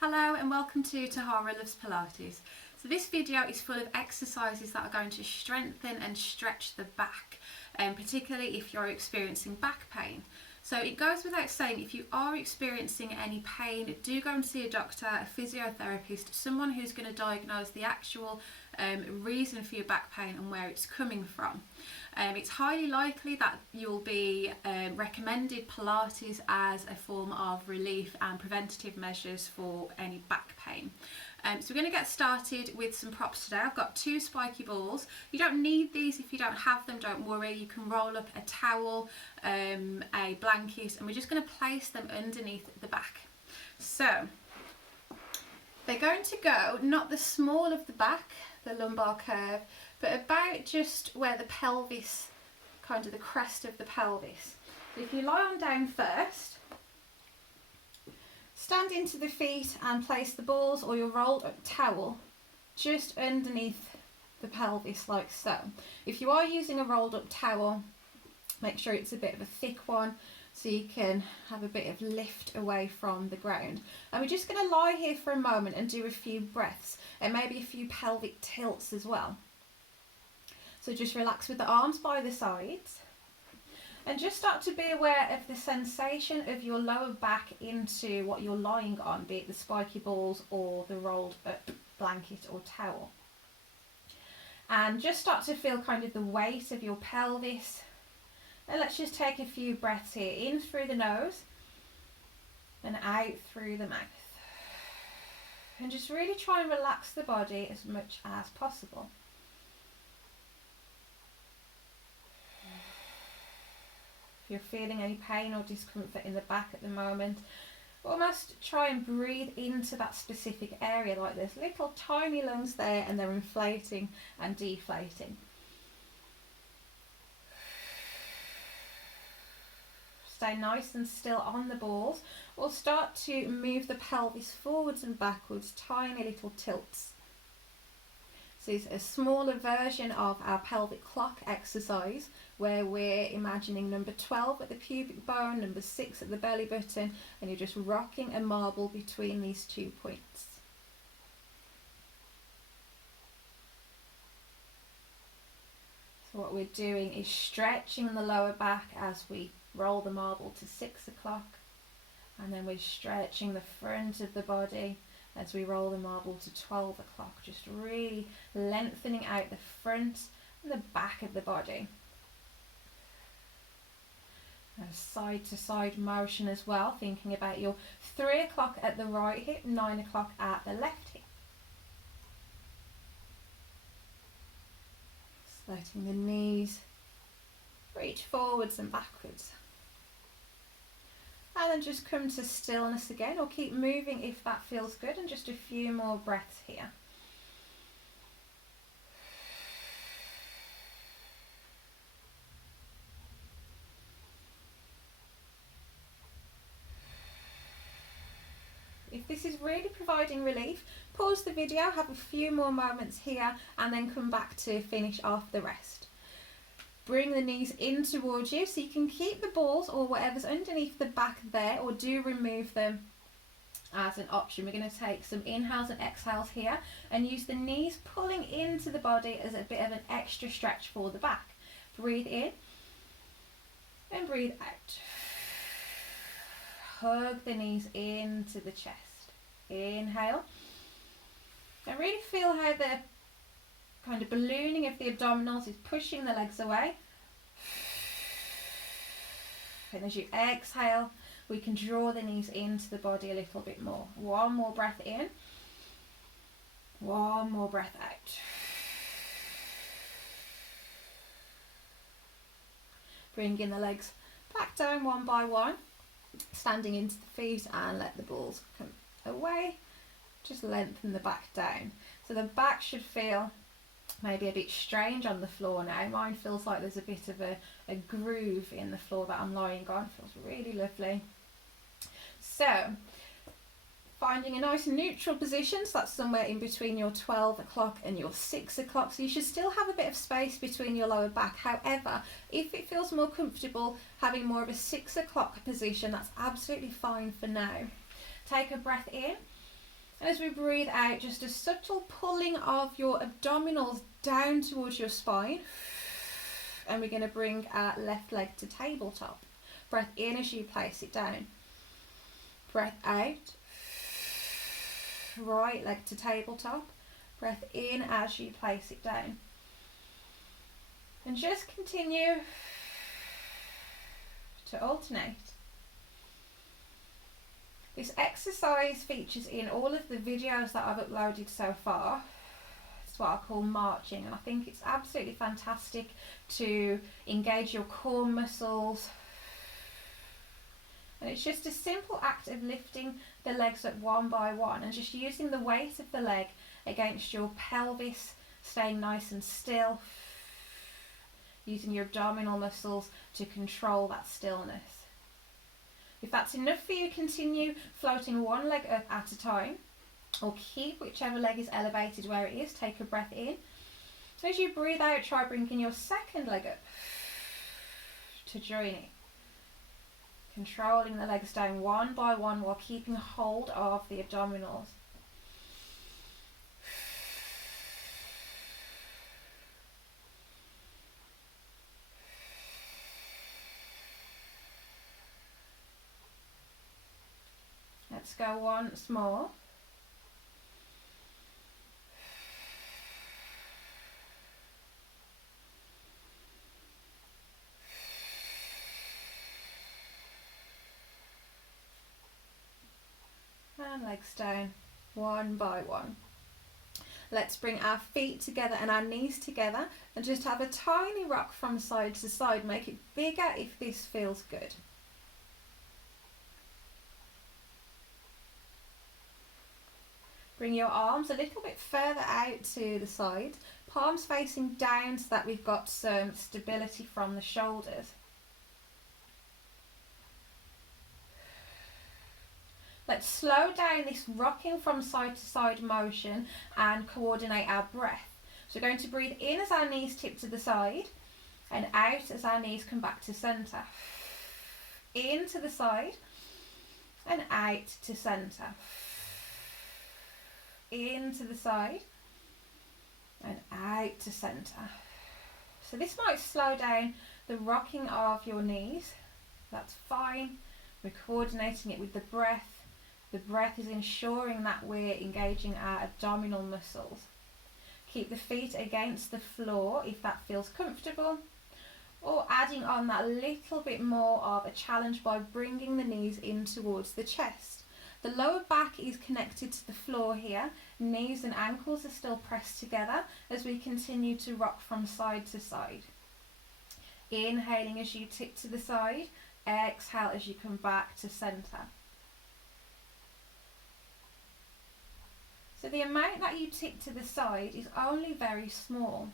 Hello and welcome to Tahara Loves Pilates. So this video is full of exercises that are going to strengthen and stretch the back, particularly if you're experiencing back pain. So it goes without saying, if you are experiencing any pain, do go and see a doctor, a physiotherapist, someone who's going to diagnose the actual reason for your back pain and where it's coming from. It's highly likely that you'll be recommended Pilates as a form of relief and preventative measures for any back pain. So we're going to get started with some props today. I've got two spiky balls. You don't need these. If you don't have them, don't worry. You can roll up a towel, a blanket, and we're just going to place them underneath the back. So they're going to go not the small of the back, the lumbar curve, but about just where the pelvis, kind of the crest of the pelvis. So if you lie on down first, stand into the feet and place the balls or your rolled up towel just underneath the pelvis like so. If you are using a rolled up towel, make sure it's a bit of a thick one so you can have a bit of lift away from the ground. And we're just going to lie here for a moment and do a few breaths and maybe a few pelvic tilts as well. So just relax with the arms by the sides and just start to be aware of the sensation of your lower back into what you're lying on, be it the spiky balls or the rolled up blanket or towel. And just start to feel kind of the weight of your pelvis. And let's just take a few breaths here, in through the nose and out through the mouth. And just really try and relax the body as much as possible. If you're feeling any pain or discomfort in the back at the moment, almost try and breathe into that specific area, like there's little tiny lungs there and they're inflating and deflating. Stay nice and still on the balls, or start to move the pelvis forwards and backwards, tiny little tilts. So it's a smaller version of our pelvic clock exercise, where we're imagining number 12 at the pubic bone, number 6 at the belly button, and you're just rocking a marble between these 2 points. So what we're doing is stretching the lower back as we roll the marble to 6 o'clock, and then we're stretching the front of the body as we roll the marble to 12 o'clock, just really lengthening out the front and the back of the body. A side to side motion as well, thinking about your 3 o'clock at the right hip, 9 o'clock at the left hip. Just letting the knees reach forwards and backwards. And then just come to stillness again, or keep moving if that feels good, and just a few more breaths here. If this is really providing relief, pause the video, have a few more moments here, and then come back to finish off the rest. Bring the knees in towards you so you can keep the balls or whatever's underneath the back there, or do remove them as an option. We're going to take some inhales and exhales here and use the knees pulling into the body as a bit of an extra stretch for the back. Breathe in and breathe out. Hug the knees into the chest. Inhale. And really feel how the kind of ballooning of the abdominals is pushing the legs away. And as you exhale, we can draw the knees into the body a little bit more. One more breath in. One more breath out. Bring in the legs back down one by one, standing into the feet, and let the balls come away. Just lengthen the back down. So the back should feel maybe a bit strange on the floor now. Mine feels like there's a bit of a groove in the floor that I'm lying on. It feels really lovely. So finding a nice neutral position, so that's somewhere in between your 12 o'clock and your 6 o'clock. So you should still have a bit of space between your lower back. However, if it feels more comfortable having more of a 6 o'clock position, that's absolutely fine for now. Take a breath in And as we breathe out, just a subtle pulling of your abdominals down towards your spine. And we're going to bring our left leg to tabletop. Breath in as you place it down. Breath out. Right leg to tabletop. Breath in as you place it down. And just continue to alternate. This exercise features in all of the videos that I've uploaded so far. It's what I call marching, and I think it's absolutely fantastic to engage your core muscles. And it's just a simple act of lifting the legs up one by one and just using the weight of the leg against your pelvis, staying nice and still, using your abdominal muscles to control that stillness. If that's enough for you, continue floating one leg up at a time, or keep whichever leg is elevated where it is. Take a breath in. So as you breathe out, try bringing your second leg up to join it. Controlling the legs down one by one while keeping hold of the abdominals. Let's go once more. And legs down one by one. Let's bring our feet together and our knees together and just have a tiny rock from side to side. Make it bigger if this feels good. Bring your arms a little bit further out to the side, palms facing down so that we've got some stability from the shoulders. Let's slow down this rocking from side to side motion and coordinate our breath. So we're going to breathe in as our knees tip to the side and out as our knees come back to centre. In to the side and out to centre. In to the side and out to centre. So this might slow down the rocking of your knees. That's fine. We're coordinating it with the breath. The breath is ensuring that we're engaging our abdominal muscles. Keep the feet against the floor if that feels comfortable, or adding on that little bit more of a challenge by bringing the knees in towards the chest. The lower back is connected to the floor here. Knees and ankles are still pressed together as we continue to rock from side to side. Inhaling as you tip to the side, exhale as you come back to centre. So the amount that you tip to the side is only very small.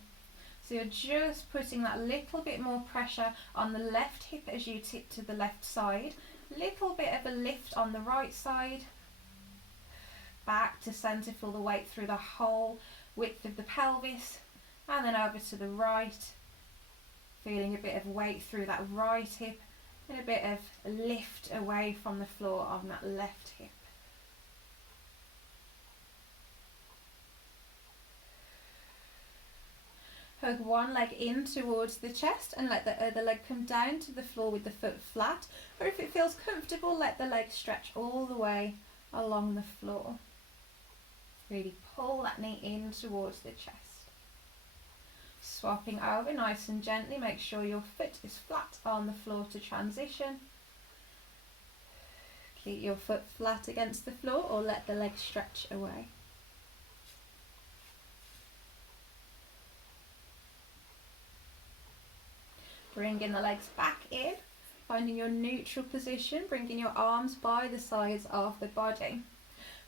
So you're just putting that little bit more pressure on the left hip as you tip to the left side. Little bit of a lift on the right side. Back to centre, feel the weight through the whole width of the pelvis. And then over to the right. Feeling a bit of weight through that right hip. And a bit of lift away from the floor on that left hip. Hug one leg in towards the chest and let the other leg come down to the floor with the foot flat. Or if it feels comfortable, let the leg stretch all the way along the floor. Really pull that knee in towards the chest. Swapping over nice and gently, make sure your foot is flat on the floor to transition. Keep your foot flat against the floor or let the leg stretch away. Bringing the legs back in, finding your neutral position, bringing your arms by the sides of the body.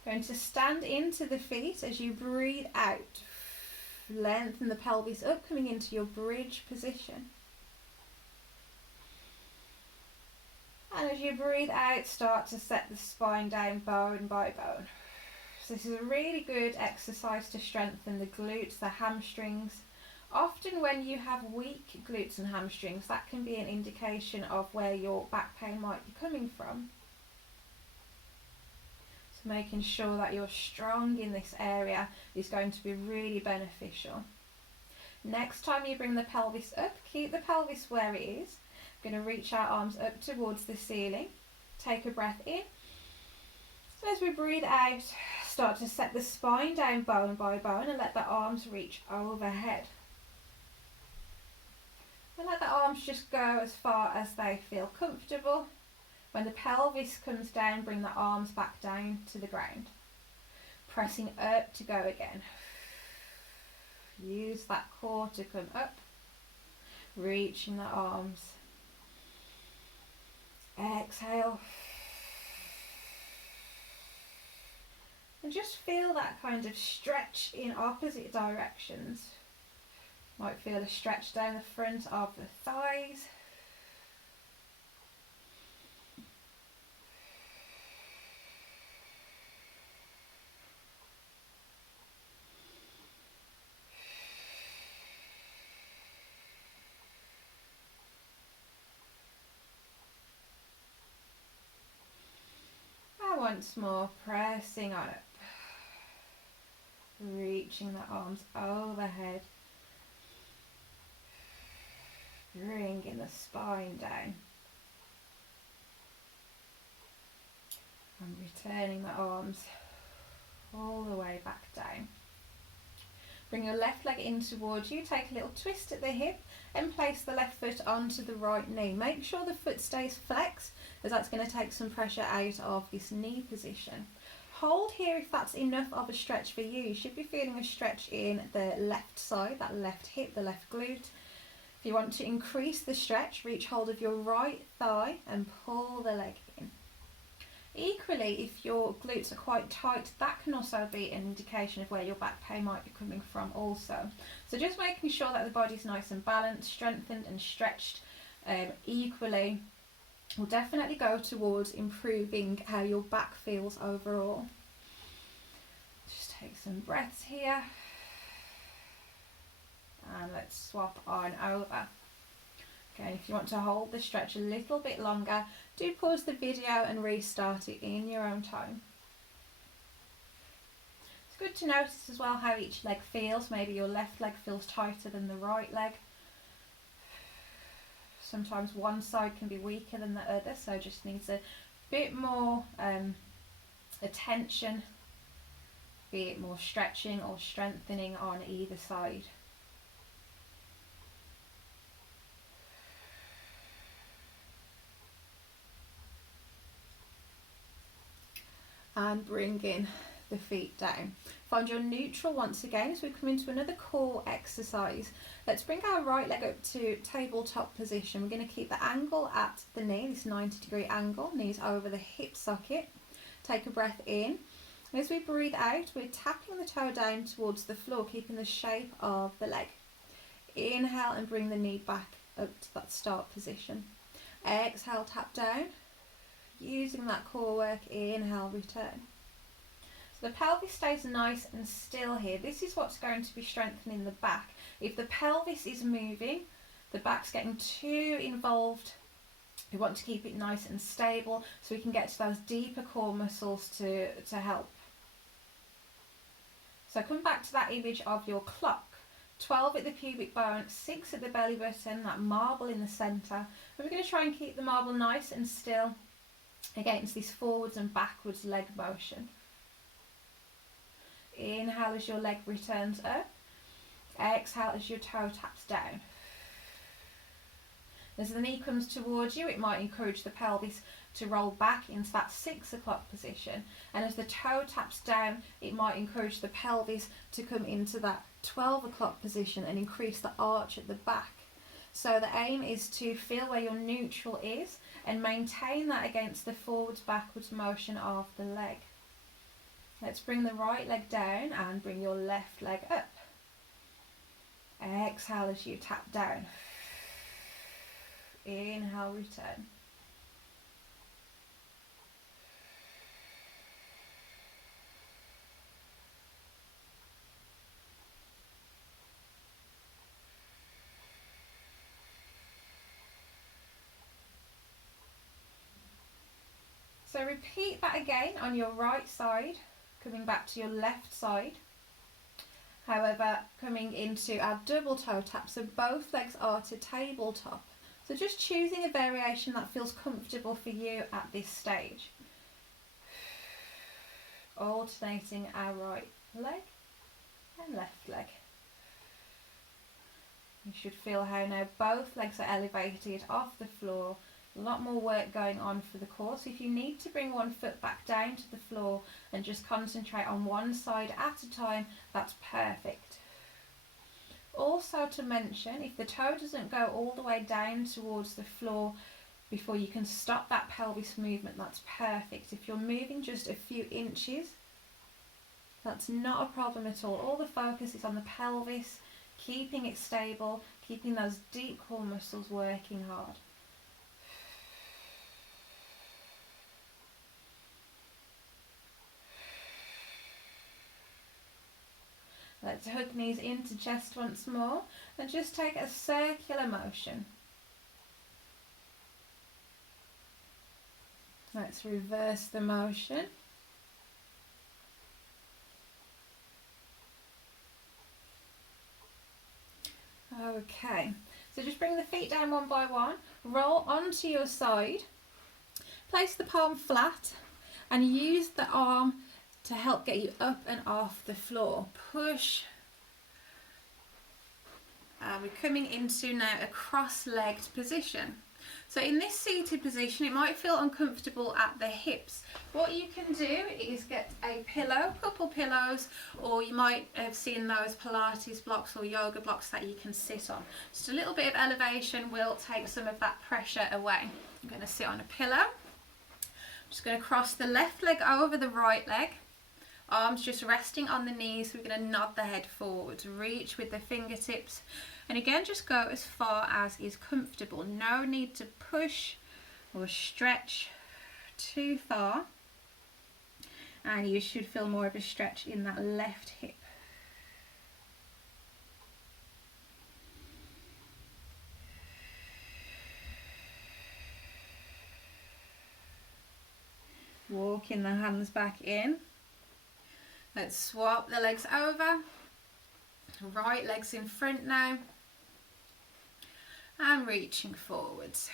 Going to stand into the feet as you breathe out. Lengthen the pelvis up, coming into your bridge position. And as you breathe out, start to set the spine down bone by bone. So this is a really good exercise to strengthen the glutes, the hamstrings. Often when you have weak glutes and hamstrings, that can be an indication of where your back pain might be coming from. So making sure that you're strong in this area is going to be really beneficial. Next time you bring the pelvis up, keep the pelvis where it is. I'm going to reach our arms up towards the ceiling. Take a breath in. So as we breathe out, start to set the spine down bone by bone and let the arms reach overhead. And let the arms just go as far as they feel comfortable. When the pelvis comes down, bring the arms back down to the ground. Pressing up to go again. Use that core to come up. Reaching the arms. Exhale. And just feel that kind of stretch in opposite directions. Might feel a stretch down the front of the thighs. And once more, pressing on up. Reaching the arms overhead. Bringing the spine down. And returning the arms all the way back down. Bring your left leg in towards you, take a little twist at the hip and place the left foot onto the right knee. Make sure the foot stays flexed as that's going to take some pressure out of this knee position. Hold here if that's enough of a stretch for you. You should be feeling a stretch in the left side, that left hip, the left glute. If you want to increase the stretch, reach hold of your right thigh and pull the leg in. Equally, if your glutes are quite tight, that can also be an indication of where your back pain might be coming from also. So just making sure that the body's nice and balanced, strengthened and stretched equally will definitely go towards improving how your back feels overall. Just take some breaths here. And let's swap on over. Okay, if you want to hold the stretch a little bit longer, do pause the video and restart it in your own time. It's good to notice as well how each leg feels. Maybe your left leg feels tighter than the right leg. Sometimes one side can be weaker than the other, so just needs a bit more attention, be it more stretching or strengthening on either side. And bring in the feet down. Find your neutral once again as we come into another core exercise. Let's bring our right leg up to tabletop position. We're going to keep the angle at the knee, this 90-degree angle, knees over the hip socket. Take a breath in. As we breathe out, we're tapping the toe down towards the floor, keeping the shape of the leg. Inhale and bring the knee back up to that start position. Exhale, tap down. Using that core work, inhale, return. So the pelvis stays nice and still here. This is what's going to be strengthening the back. If the pelvis is moving, the back's getting too involved. We want to keep it nice and stable so we can get to those deeper core muscles to help. So come back to that image of your clock. 12 at the pubic bone, 6 at the belly button, that marble in the centre. And we're going to try and keep the marble nice and still against this forwards and backwards leg motion. Inhale as your leg returns up. Exhale as your toe taps down. As the knee comes towards you, it might encourage the pelvis to roll back into that 6 o'clock position. And as the toe taps down, it might encourage the pelvis to come into that 12 o'clock position and increase the arch at the back. So the aim is to feel where your neutral is and maintain that against the forwards backwards motion of the leg. Let's bring the right leg down and bring your left leg up. Exhale as you tap down. Inhale, return. So So repeat that again on your right side, coming back to your left side. However, coming into our double toe tap, so both legs are to tabletop. So just choosing a variation that feels comfortable for you at this stage. Alternating our right leg and left leg. You should feel how now both legs are elevated off the floor. A lot more work going on for the core. So if you need to bring one foot back down to the floor and just concentrate on one side at a time, that's perfect. Also to mention, if the toe doesn't go all the way down towards the floor before you can stop that pelvis movement, that's perfect. If you're moving just a few inches, that's not a problem at all. All the focus is on the pelvis, keeping it stable, keeping those deep core muscles working hard. Let's hug knees into chest once more and just take a circular motion. Let's reverse the motion. Okay, so just bring the feet down one by one, roll onto your side, place the palm flat and use the arm to help get you up and off the floor. Push. We're coming into now a cross-legged position. So in this seated position, it might feel uncomfortable at the hips. What you can do is get a pillow, a couple pillows, or you might have seen those Pilates blocks or yoga blocks that you can sit on. Just a little bit of elevation will take some of that pressure away. I'm going to sit on a pillow. I'm just going to cross the left leg over the right leg. Arms just resting on the knees. We're going to nod the head forwards, reach with the fingertips, and again just go as far as is comfortable. No need to push or stretch too far, and you should feel more of a stretch in that left hip. Walking the hands back in. Let's swap the legs over. Right leg's in front now. And reaching forwards.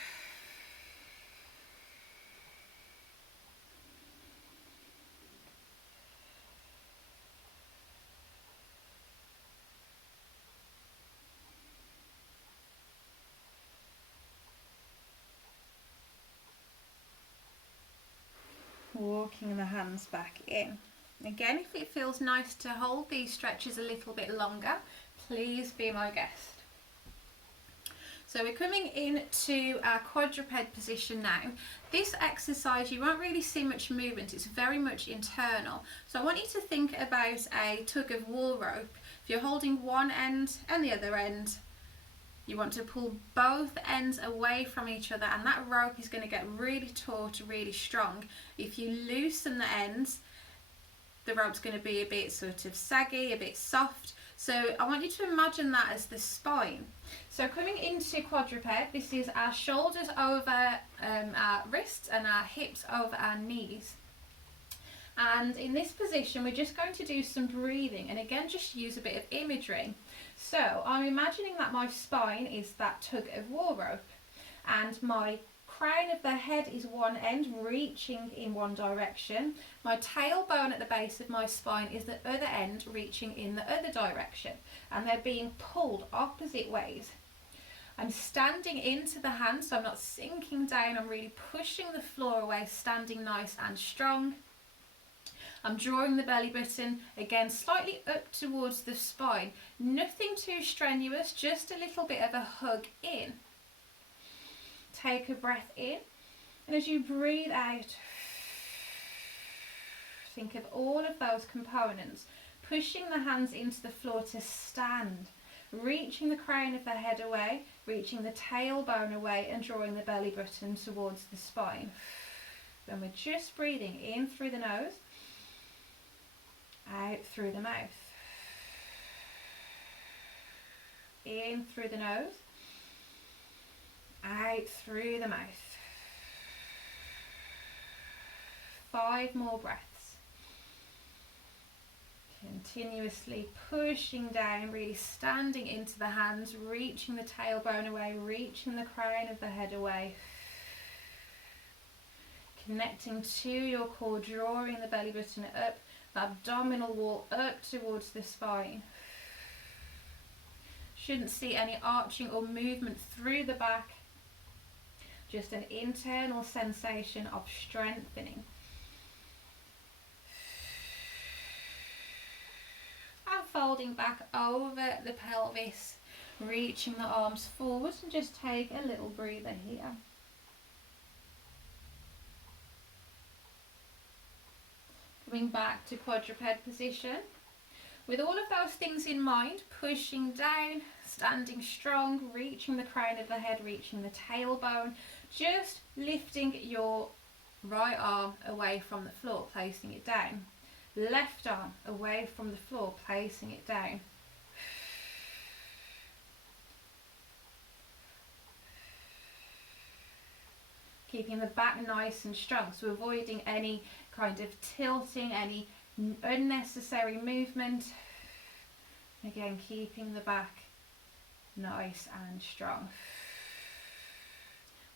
Walking the hands back in. Again, if it feels nice to hold these stretches a little bit longer, please be my guest. So we're coming into our quadruped position now. This exercise, you won't really see much movement, it's very much internal. So I want you to think about a tug of wool rope. If you're holding one end and the other end, you want to pull both ends away from each other, and that rope is going to get really taut, really strong. If you loosen the ends, the rope's going to be a bit sort of saggy, a bit soft. So I want you to imagine that as the spine. So coming into quadruped, this is our shoulders over our wrists and our hips over our knees. And in this position, we're just going to do some breathing, and again, just use a bit of imagery. So I'm imagining that my spine is that tug of wool rope, and my crown of the head is one end reaching in one direction. My tailbone at the base of my spine is the other end reaching in the other direction, and they're being pulled opposite ways. I'm standing into the hands, so I'm not sinking down, I'm really pushing the floor away, standing nice and strong. I'm drawing the belly button, again slightly up towards the spine. Nothing too strenuous, just a little bit of a hug in. Take a breath in, and as you breathe out, think of all of those components, pushing the hands into the floor to stand, reaching the crown of the head away, reaching the tailbone away, and drawing the belly button towards the spine. Then we're just breathing in through the nose, out through the mouth. In through the nose, out through the mouth. 5 more breaths. Continuously pushing down, really standing into the hands, reaching the tailbone away, reaching the crown of the head away. Connecting to your core, drawing the belly button up, the abdominal wall up towards the spine. Shouldn't see any arching or movement through the back, just an internal sensation of strengthening. And folding back over the pelvis, reaching the arms forward, and just take a little breather here. Coming back to quadruped position. With all of those things in mind, pushing down, standing strong, reaching the crown of the head, reaching the tailbone, just lifting your right arm away from the floor, placing it down. Left arm away from the floor, placing it down. Keeping the back nice and strong, so avoiding any kind of tilting, any unnecessary movement. Again, keeping the back nice and strong.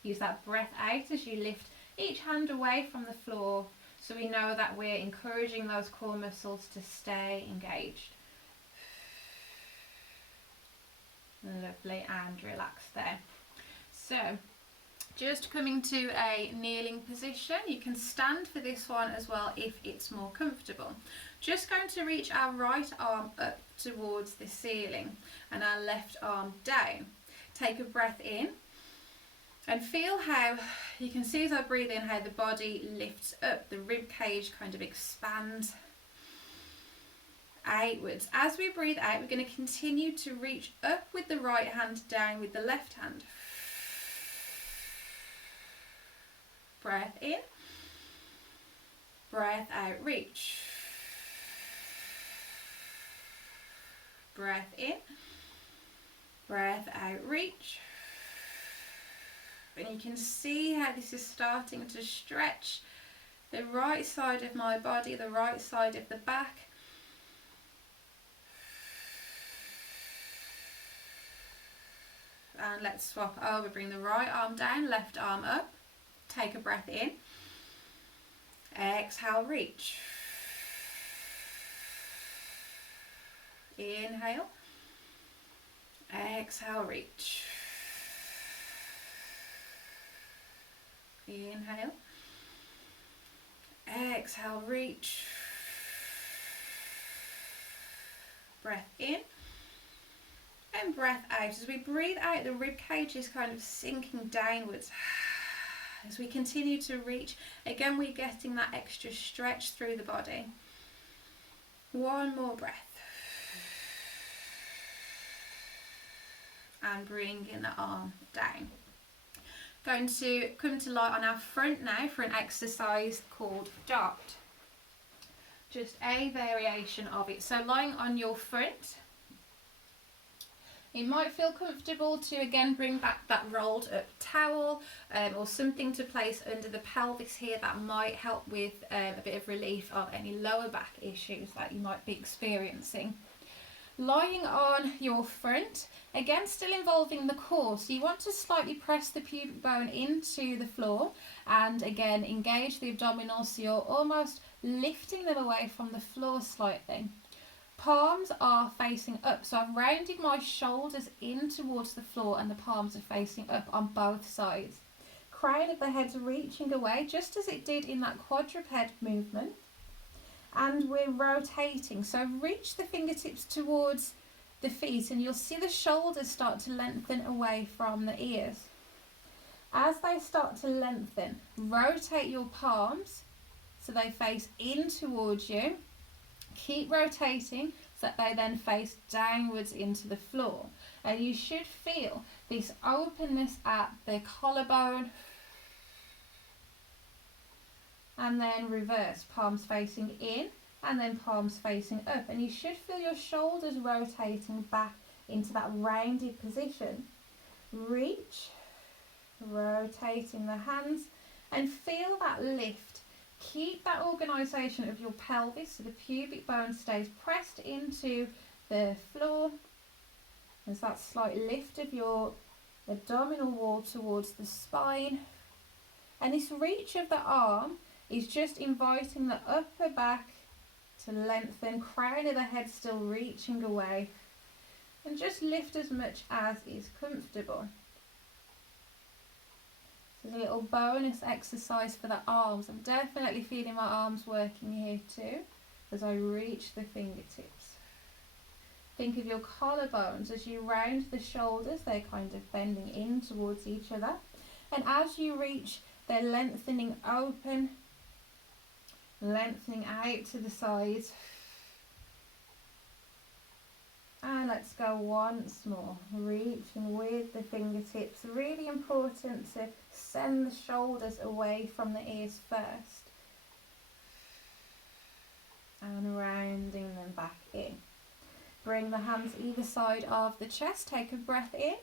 Use that breath out as you lift each hand away from the floor, so we know that we're encouraging those core muscles to stay engaged. Lovely, and relax there. So, just coming to a kneeling position. You can stand for this one as well if it's more comfortable. Just going to reach our right arm up towards the ceiling and our left arm down. Take a breath in and feel how, you can see as I breathe in how the body lifts up, the rib cage kind of expands outwards. As we breathe out, we're going to continue to reach up with the right hand, down with the left hand. Breath in, breath out, reach. Breath in, breath out, reach. And you can see how this is starting to stretch the right side of my body, the right side of the back. And let's swap over, bring the right arm down, left arm up. Take a breath in, exhale, reach, inhale, exhale, reach, inhale, exhale, reach, breath in and breath out. As we breathe out, the rib cage is kind of sinking downwards. As we continue to reach, again we're getting that extra stretch through the body. One more breath. And bringing the arm down. Going to come to lie on our front now for an exercise called dart. Just a variation of it. So lying on your front, it might feel comfortable to again bring back that rolled up towel or something to place under the pelvis here that might help with a bit of relief of any lower back issues that you might be experiencing. Lying on your front, again still involving the core, so you want to slightly press the pubic bone into the floor and again engage the abdominals, so you're almost lifting them away from the floor slightly. Palms are facing up, so I'm rounding my shoulders in towards the floor and the palms are facing up on both sides. Crown of the head's reaching away just as it did in that quadruped movement. And we're rotating, so reach the fingertips towards the feet and you'll see the shoulders start to lengthen away from the ears. As they start to lengthen, rotate your palms so they face in towards you. Keep rotating so that they then face downwards into the floor. And you should feel this openness at the collarbone. And then reverse, palms facing in and then palms facing up. And you should feel your shoulders rotating back into that rounded position. Reach, rotating the hands and feel that lift Keep that organisation of your pelvis so the pubic bone stays pressed into the floor. There's that slight lift of your abdominal wall towards the spine. And this reach of the arm is just inviting the upper back to lengthen, crown of the head still reaching away, and just lift as much as is comfortable. There's a little bonus exercise for the arms. I'm definitely feeling my arms working here too as I reach the fingertips. Think of your collarbones as you round the shoulders, they're kind of bending in towards each other. And as you reach, they're lengthening open, lengthening out to the sides. And let's go once more, reaching with the fingertips. Really important to send the shoulders away from the ears first. And rounding them back in. Bring the hands either side of the chest, take a breath in.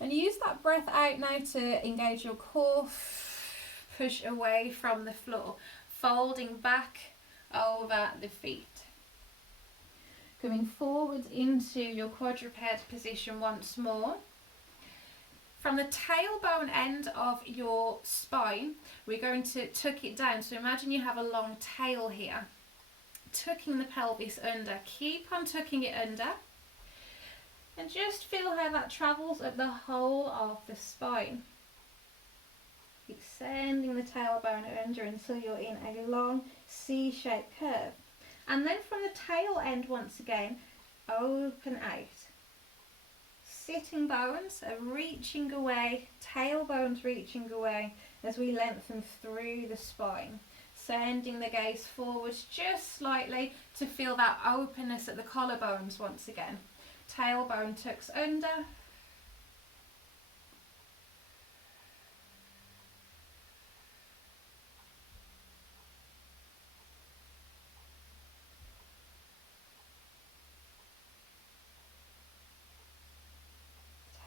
And use that breath out now to engage your core. Push away from the floor, folding back over the feet. Coming forward into your quadruped position once more. From the tailbone end of your spine, we're going to tuck it down. So imagine you have a long tail here. Tucking the pelvis under. Keep on tucking it under. And just feel how that travels up the whole of the spine. Extending the tailbone under until you're in a long C-shaped curve. And then from the tail end once again, open out. Sitting bones are reaching away, tailbones reaching away as we lengthen through the spine. Sending the gaze forwards just slightly to feel that openness at the collarbones once again. Tailbone tucks under.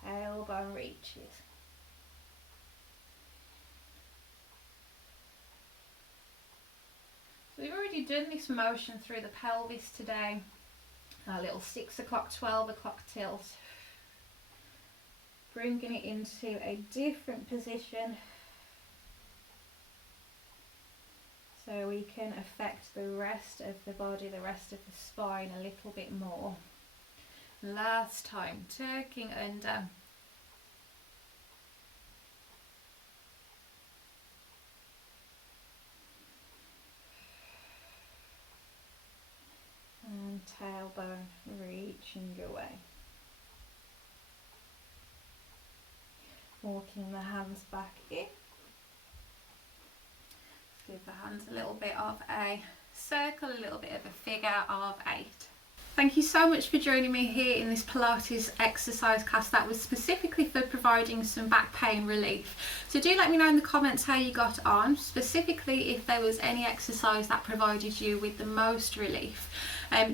Tailbone reaches. So we've already done this motion through the pelvis today. Our little 6 o'clock, 12 o'clock tilt. Bringing it into a different position so we can affect the rest of the body, the rest of the spine a little bit more. Last time, tucking under. And tailbone reaching away. Walking the hands back in. Give the hands a little bit of a circle, a little bit of a figure of 8. Thank you so much for joining me here in this Pilates exercise class that was specifically for providing some back pain relief. So do let me know in the comments how you got on, specifically if there was any exercise that provided you with the most relief.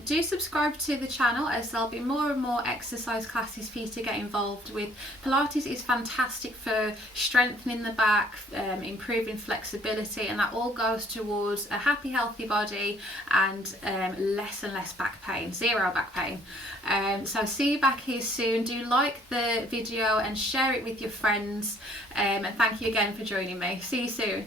Do subscribe to the channel as there'll be more and more exercise classes for you to get involved with. Pilates is fantastic for strengthening the back, improving flexibility, and that all goes towards a happy, healthy body and less and less back pain, zero back pain. So see you back here soon. Do like the video and share it with your friends, and thank you again for joining me. See you soon.